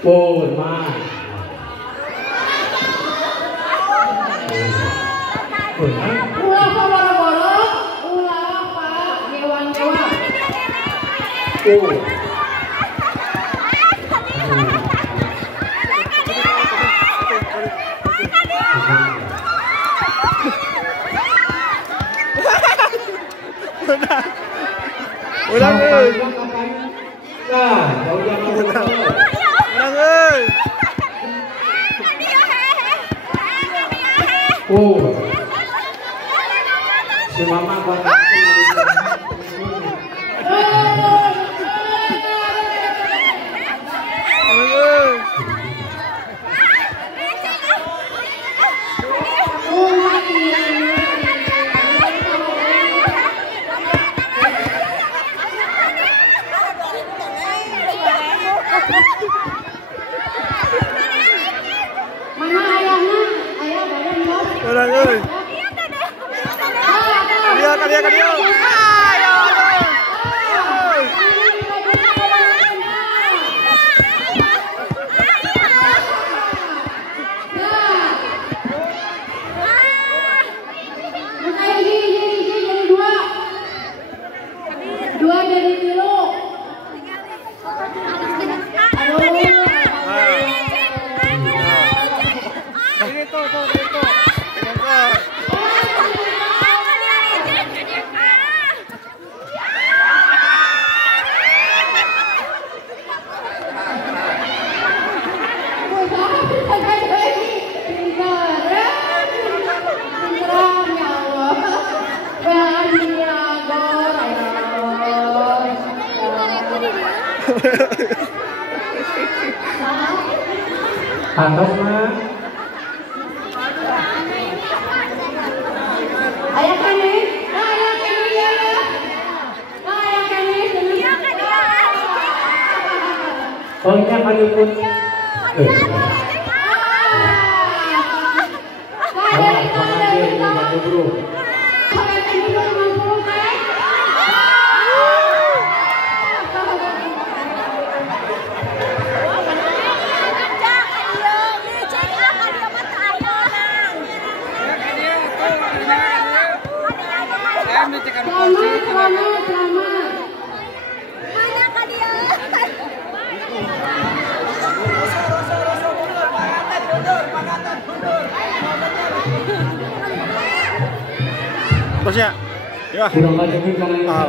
Pun mah. Pun mah. Ulah apa boro-boro? Ulah apa? Hewan-hewan. Ulang ơi. Ulang ơi. Si mama Ulang ơi. Mana ayahnya? Ayah badan bos. Ulang ơi. Dia. Ayo. Dua dari kilo. Dito. Pantas mah. Ayah kene ya. Ayah kene. Oh ini akan ikut. Selamat. Mana kah dia? Bosnya. Ya. Kurang banyak karena